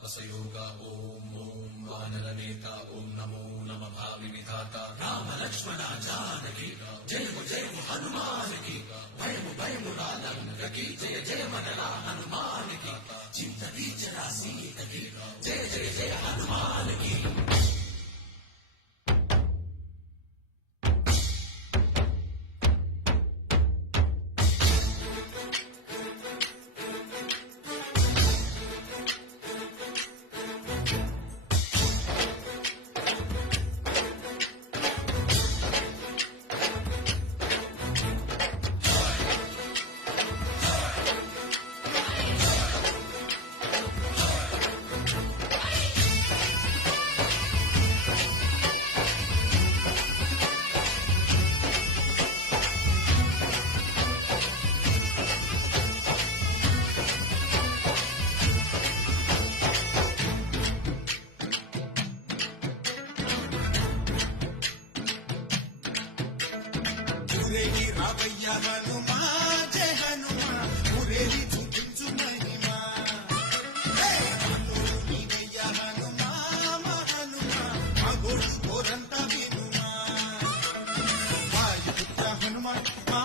तापसयोग ओम ओम वानरनेता ओम नमो नम भावि विधाता राम लक्ष्मण जानकी जय हनुमान की भयमु रालंक की जय जय मनला हनुमान की चिंतनी चरा सीत की जय जय जय हनुमान की మురేలి రావయ్య హనుమా జయ హనుమా మురేలి చూపించు మహిమా నీవయ్య హనుమా మా హనుమా మా గోడు కోరంతా వినుమా వాయుపుత్ర హనుమా మా